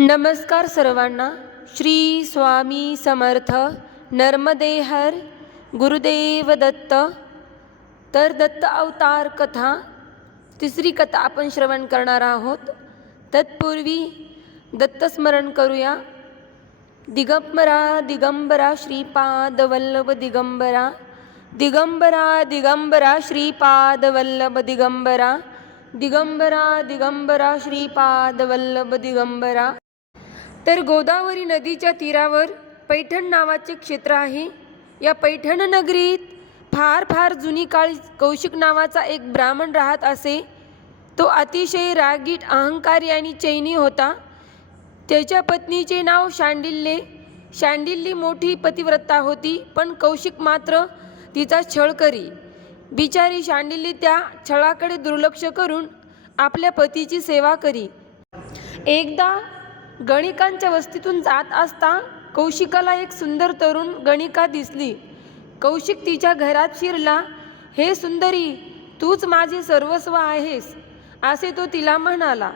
नमस्कार सर्वांना. श्री स्वामी समर्थ नर्मदेहर गुरुदेव दत्त तर दत्त अवतार कथा तिसरी कथा आपण श्रवण करणार आहोत. तत्पूर्वी दत्तस्मरण करूया. दिगंबरा दिगंबरा श्रीपाद वल्लभ दिगंबरा दिगंबरा दिगंबरा श्रीपाद वल्लभ दिगंबरा दिगंबरा दिगंबरा श्रीपाद वल्लभ दिगंबरा तर गोदावरी नदीच्या तीरावर पैठण नावाचे क्षेत्र आहे. या पैठण नगरीत फार फार जुनी काळी कौशिक नावाचा एक ब्राह्मण राहत असे. तो अतिशय रागीट अहंकारी आणि चैनी होता. त्याच्या पत्नीचे नाव शांडिल्ये. शांडिल्ली मोठी पतिव्रता होती पण कौशिक मात्र तिचा छळ करी बिचारी शांडिल्ली त्या छळाकडे दुर्लक्ष करून आपल्या पतीची सेवा करी. एकदा गणिकांच्या वस्तीतून जात असता कौशिकाला एक सुंदर तरुण गणिका दिसली. कौशिक तिच्या घरात शिरला हे सुंदरी तूच माझे सर्वस्व आहेस असे तो तिला म्हणाला.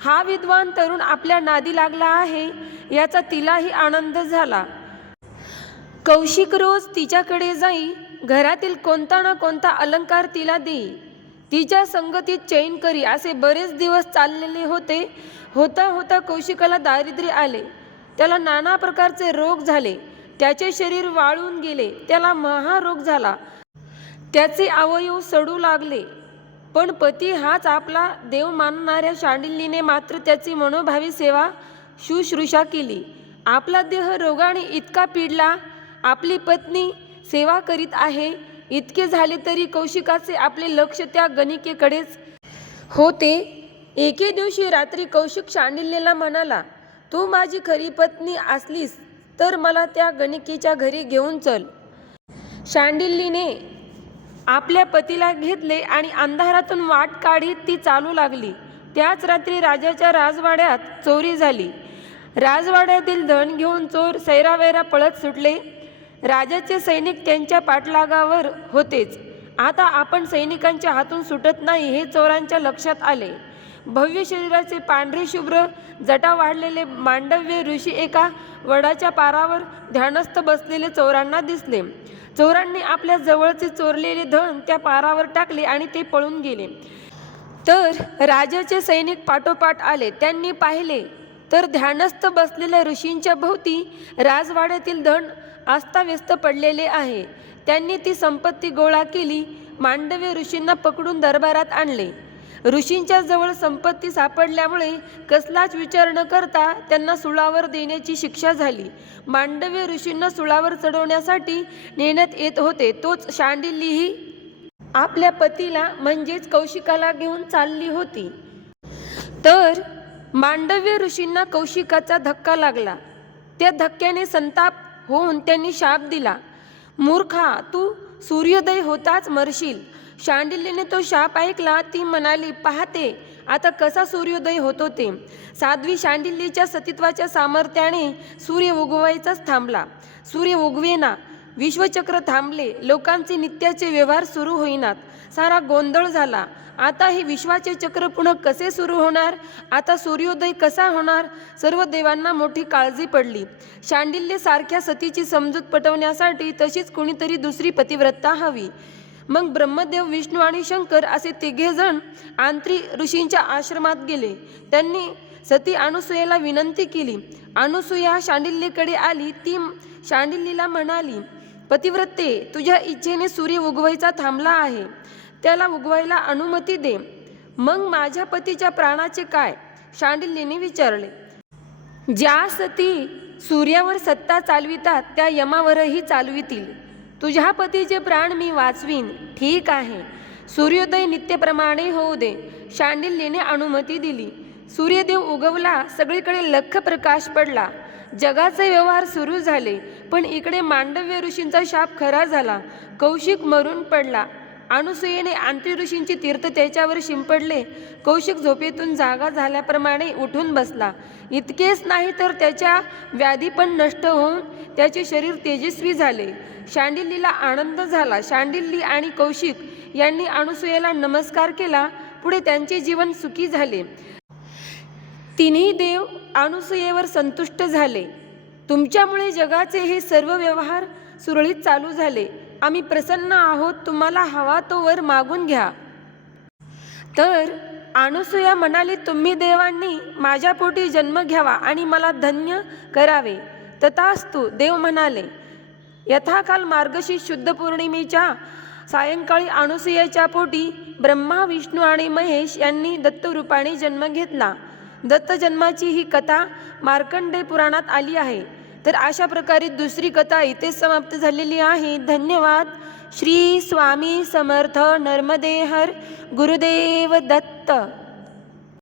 हा विद्वान तरुण आपल्या नादी लागला आहे याचा तिलाही आनंद झाला. कौशिक रोज तिच्याकडे जाई घरातील कोणता ना कोणता अलंकार तिला देई. तिच्या संगतीत चैन करी. असे बरेच दिवस चाललेले होते. होता होता कौशिकाला दारिद्र्य आले. त्याला नाना प्रकारचे रोग झाले. त्याचे शरीर वाळून गेले. त्याला महारोग झाला. त्याचे अवयव सडू लागले. पण पती हाच आपला देव मानणाऱ्या शांडिल्लीने मात्र त्याची मनोभावी सेवा शुश्रूषा केली. आपला देह रोगाने इतका पिडला. आपली पत्नी सेवा करीत आहे. इतके झाले तरी कौशिकाचे आपले लक्ष त्या गणिकेकडेच. होते. एके दिवशी रात्री कौशिक शांडिल्यला म्हणाला तू माझी खरी पत्नी असलीस तर मला त्या गणिकेच्या घरी घेऊन चल. शांडिल्लीने आपल्या पतीला घेतले आणि अंधारातून वाट काढीत ती चालू लागली. त्याच रात्री राजाच्या राजवाड्यात चोरी झाली. राजवाड्यातील धन घेऊन चोर सैरावैरा पळत सुटले. राजाचे सैनिक त्यांच्या पाठलागावर होतेच. आता आपण सैनिकांच्या हातून सुटत नाही हे चोरांच्या लक्षात आले. भव्य शरीराचे पांढरे शुभ्र जटा वाढलेले मांडव्य ऋषी एका वडाच्या पारावर ध्यानस्थ बसलेले चोरांना दिसले. चोरांनी आपल्या जवळचे चोरलेले धन त्या पारावर टाकले आणि ते पळून गेले. तर राजाचे सैनिक पाठोपाठ आले. त्यांनी पाहिले तर ध्यानस्थ बसलेल्या ऋषींच्या भोवती राजवाड्यातील धन अस्ताव्यस्त पडलेले आहे. त्यांनी ती संपत्ती गोळा केली मांडवे ऋषींना पकडून दरबारात आणले. ऋषींच्या जवळ संपत्ती सापडल्यामुळे कसलाच विचार न करता त्यांना सुळावर देण्याची शिक्षा झाली. मांडवी ऋषींना सुळावर चढवण्यासाठी नेण्यात येत होते तोच शांडिल्लीही आपल्या पतीला म्हणजेच कौशिकाला घेऊन चालली होती. तर मांडव्य ऋषींना कौशिकाचा धक्का लागला. त्या धक्क्याने संताप होऊन त्यांनी शाप दिला. मूर्खा तू सूर्योदय होताच मरशील. शांडिल्यने तो शाप ऐकला ती म्हणाली पाहते आता कसा सूर्योदय होतो ते. साध्वी शांडिल्यच्या सतीत्वाच्या सामर्थ्याने सूर्य उगवायचाच थांबला. सूर्य उगवेना विश्वचक्र थांबले लोकांचे नित्याचे व्यवहार सुरू होईनात. सारा गोंधळ झाला. आता हे विश्वाचे चक्र पुन्हा कसे सुरू होणार? आता सूर्योदय कसा होणार? सर्व देवांना मोठी काळजी पडली. शांडिल्य सारख्या सतीची समजूत पटवण्यासाठी तशीच कुणीतरी दुसरी पतिव्रता हवी. मग ब्रह्मदेव विष्णू आणि शंकर असे तिघेजण आंत्री ऋषींच्या आश्रमात गेले. त्यांनी सती अनुसूयाला विनंती केली. अनुसूया शांडिल्येकडे आली. ती शांडिल्यला म्हणाली पतिव्रते तुझ्या इच्छेने सूर्य उगवायचा थांबला आहे. त्याला उगवायला अनुमती दे. मग माझ्या पतीच्या प्राणाचे काय? शांडिल्येने विचारले. ज्या सती सूर्यावर सत्ता चालवितात त्या यमावरही चालवितील. तुझ्या पतीचे प्राण मी वाचवीन. ठीक आहे. सूर्योदय नित्यप्रमाणे होऊ दे. शांडिल्येने अनुमती दिली. सूर्यदेव उगवला सगळीकडे लख प्रकाश पडला. जगाचे व्यवहार सुरू झाले पण इकडे मांडव्य ऋषींचा शाप खरा झाला. कौशिक मरून पडला. अनुसूयेने आंत्री तीर्थ त्याच्यावर शिंपडले. कौशिक झोपेतून जागा झाल्याप्रमाणे उठून बसला. इतकेच नाही तर त्याच्या व्याधी पण नष्ट होऊन त्याचे शरीर तेजस्वी झाले. शांडिल्लीला आनंद झाला. शांडिल्ली आणि कौशिक यांनी अनुसूयेला नमस्कार केला. पुढे त्यांचे जीवन सुखी झाले. तिन्ही देव अनुसयेवर संतुष्ट झाले. तुमच्यामुळे जगाचे हे सर्व व्यवहार सुरळीत चालू झाले. आम्ही प्रसन्न आहोत तुम्हाला हवा तो वर मागून घ्या. तर अनुसूया म्हणाली तुम्ही देवांनी माझ्या पोटी जन्म घ्यावा आणि मला धन्य करावे. तथास्तु देव म्हणाले यथाकाल मार्गशीर्ष शुद्ध पौर्णिमेच्या सायंकाळी अनुसूयाच्या पोटी ब्रह्मा विष्णू आणि महेश यांनी दत्तरूपाने जन्म घेतला. दत्त जन्माची ही कथा मार्कंडे पुराणात आली आहे. तर अशा प्रकारे दुसरी कथा इथे समाप्त झालेली आहे. धन्यवाद. श्री स्वामी समर्थ नर्मदेहर गुरुदेव दत्त.